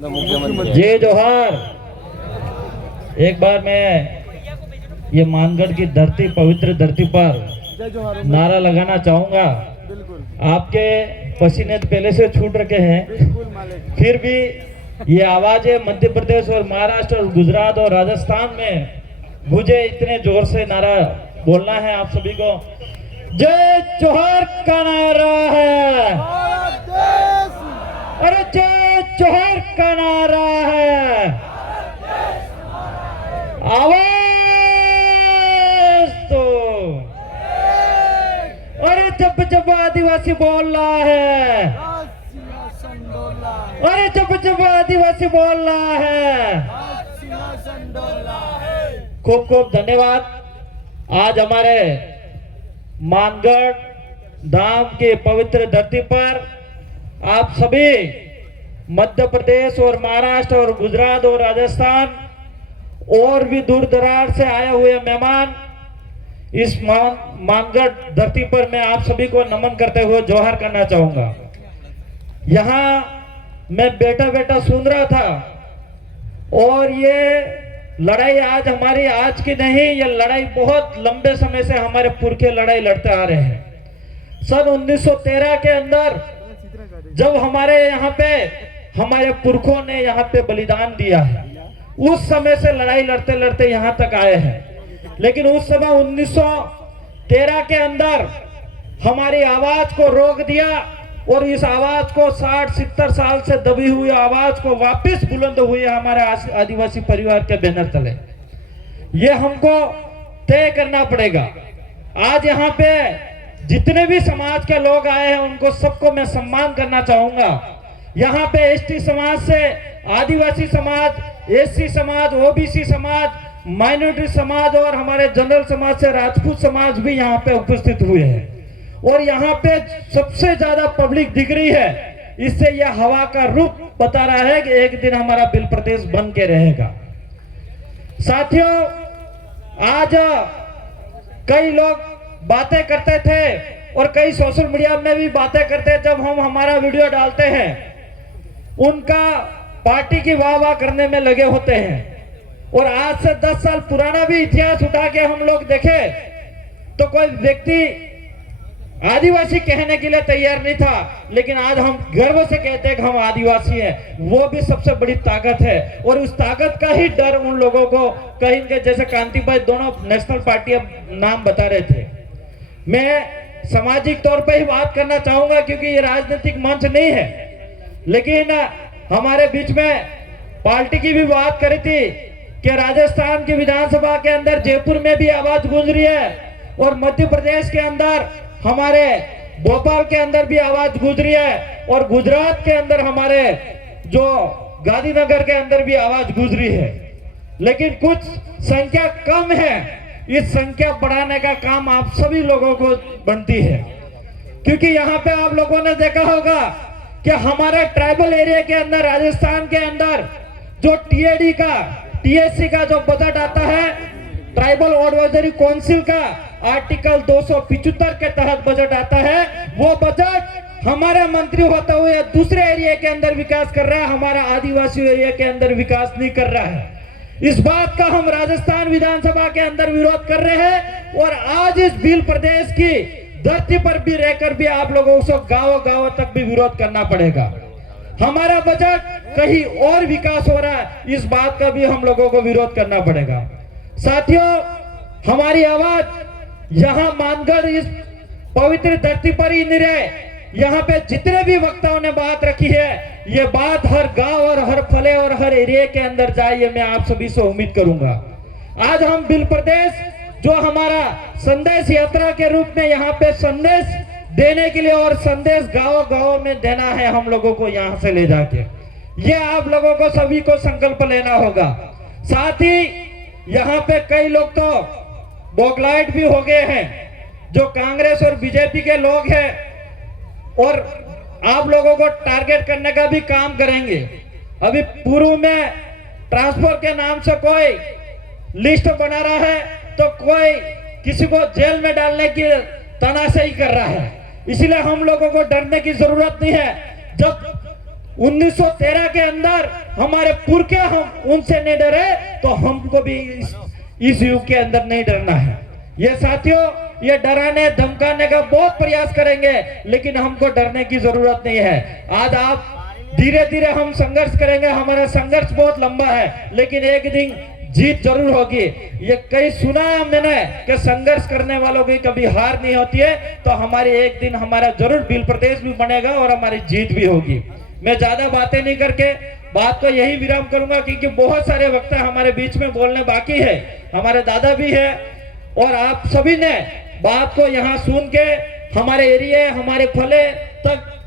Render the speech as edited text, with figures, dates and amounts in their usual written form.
जय जोहार। एक बार मैं ये मानगढ़ की धरती, पवित्र धरती पर नारा लगाना चाहूंगा। आपके पसीने तो पहले से छूट रखे हैं, फिर भी ये आवाजें मध्य प्रदेश और महाराष्ट्र और गुजरात और राजस्थान में मुझे इतने जोर से नारा बोलना है आप सभी को। जय जोहार का नारा है, अरे जय जोहार का नारा है। आवाज तो, अरे जब जब आदिवासी बोल रहा है, अरे जब जब आदिवासी बोल रहा है। खूब खूब धन्यवाद। आज हमारे मानगढ़ धाम के पवित्र धरती पर आप सभी मध्य प्रदेश और महाराष्ट्र और गुजरात और राजस्थान और भी दूर दराज से आए हुए मेहमान, इस मानगढ़ धरती पर मैं आप सभी को नमन करते हुए जोहार करना चाहूंगा। यहाँ मैं बैठा बैठा सुन रहा था और ये लड़ाई आज हमारी आज की नहीं, ये लड़ाई बहुत लंबे समय से हमारे पुरखे लड़ाई लड़ते आ रहे हैं। सन 1913 के अंदर जब हमारे यहाँ पे हमारे पुरखों ने यहाँ पे बलिदान दिया है, उस समय से लड़ाई लड़ते लड़ते यहाँ तक आए हैं। लेकिन उस समय 1913 के अंदर हमारी आवाज को रोक दिया और इस आवाज को 60-70 साल से दबी हुई आवाज को वापस बुलंद हुई हमारे आदिवासी परिवार के बैनर तले। ये हमको तय करना पड़ेगा। आज यहाँ पे जितने भी समाज के लोग आए हैं उनको सबको मैं सम्मान करना चाहूंगा। यहाँ पे एसटी समाज से आदिवासी समाज, एससी समाज, ओबीसी समाज, माइनॉरिटी समाज और हमारे जनरल समाज से राजपूत समाज भी यहाँ पे उपस्थित हुए हैं और यहाँ पे सबसे ज्यादा पब्लिक दिख रही है। इससे यह हवा का रुख बता रहा है कि एक दिन हमारा बिल प्रदेश बन के रहेगा। साथियों, आज कई लोग बातें करते थे और कई सोशल मीडिया में भी बातें करते हैं। जब हम हमारा वीडियो डालते हैं उनका पार्टी की वाह वाह करने में लगे होते हैं और आज से 10 साल पुराना भी इतिहास उठा के हम लोग देखें तो कोई व्यक्ति आदिवासी कहने के लिए तैयार नहीं था, लेकिन आज हम गर्व से कहते हैं कि हम आदिवासी हैं। वो भी सबसे बड़ी ताकत है और उस ताकत का ही डर उन लोगों को कहेंगे, जैसे कांति भाई दोनों नेशनल पार्टियां नाम बता रहे थे। मैं सामाजिक तौर पे ही बात करना चाहूंगा क्योंकि ये राजनीतिक मंच नहीं है, लेकिन हमारे बीच में पार्टी की भी बात करी थी कि राजस्थान की विधानसभा के अंदर जयपुर में भी आवाज गूंज रही है और मध्य प्रदेश के अंदर हमारे भोपाल के अंदर भी आवाज गूंज रही है और गुजरात के अंदर हमारे जो गांधीनगर के अंदर भी आवाज गूंज रही है। लेकिन कुछ संख्या कम है, इस संख्या बढ़ाने का काम आप सभी लोगों को बनती है। क्योंकि यहाँ पे आप लोगों ने देखा होगा कि हमारे ट्राइबल एरिया के अंदर, राजस्थान के अंदर जो टीएडी का, टीएससी का जो बजट आता है, ट्राइबल एडवाइजरी काउंसिल का आर्टिकल 275 के तहत बजट आता है, वो बजट हमारा मंत्री होते हुए दूसरे एरिया के अंदर विकास कर रहा है, हमारा आदिवासी एरिया के अंदर विकास नहीं कर रहा है। इस बात का हम राजस्थान विधानसभा के अंदर विरोध कर रहे हैं और आज इस बिल प्रदेश की धरती पर भी रहकर भी आप लोगों को गांव गांव तक भी विरोध करना पड़ेगा। हमारा बजट कहीं और विकास हो रहा है, इस बात का भी हम लोगों को विरोध करना पड़ेगा। साथियों, हमारी आवाज यहाँ मानगढ़ इस पवित्र धरती पर ही नहीं रहे। यहाँ पे जितने भी वक्ताओं ने बात रखी है, ये बात हर गांव और हर फले और हर एरिया के अंदर जाए, ये मैं आप सभी से उम्मीद करूंगा। आज हम बिल प्रदेश जो हमारा संदेश यात्रा के रूप में यहाँ पे संदेश देने के लिए और संदेश गांव गांव में देना है हम लोगों को यहाँ से ले जाके, ये आप लोगों को सभी को संकल्प लेना होगा। साथ ही यहाँ पे कई लोग तो बॉकलाइट भी हो गए हैं जो कांग्रेस और बीजेपी के लोग हैं और आप लोगों को टारगेट करने का भी काम करेंगे। अभी पूर्व में ट्रांसफर के नाम से कोई लिस्ट बना रहा है तो कोई किसी को जेल में डालने की तनाशाही कर रहा है। इसलिए हम लोगों को डरने की जरूरत नहीं है। जब 1913 के अंदर हमारे पुरखे हम उनसे नहीं डरे, तो हमको भी इस युग के अंदर नहीं डरना है। ये साथियों, ये डराने धमकाने का बहुत प्रयास करेंगे, लेकिन हमको डरने की जरूरत नहीं है। आज आप धीरे धीरे हम संघर्ष करेंगे, हमारा संघर्ष बहुत लंबा है, लेकिन एक दिन जीत जरूर होगी। ये कई सुना है मैंने कि संघर्ष करने वालों की कभी हार नहीं होती है, तो हमारी एक दिन हमारा जरूर भील प्रदेश भी बनेगा और हमारी जीत भी होगी। मैं ज्यादा बातें नहीं करके बात को यही विराम करूंगा, क्योंकि बहुत सारे वक्ता हमारे बीच में बोलने बाकी है। हमारे दादा भी है और आप सभी ने बात को यहाँ सुन के हमारे एरिया, हमारे फले तक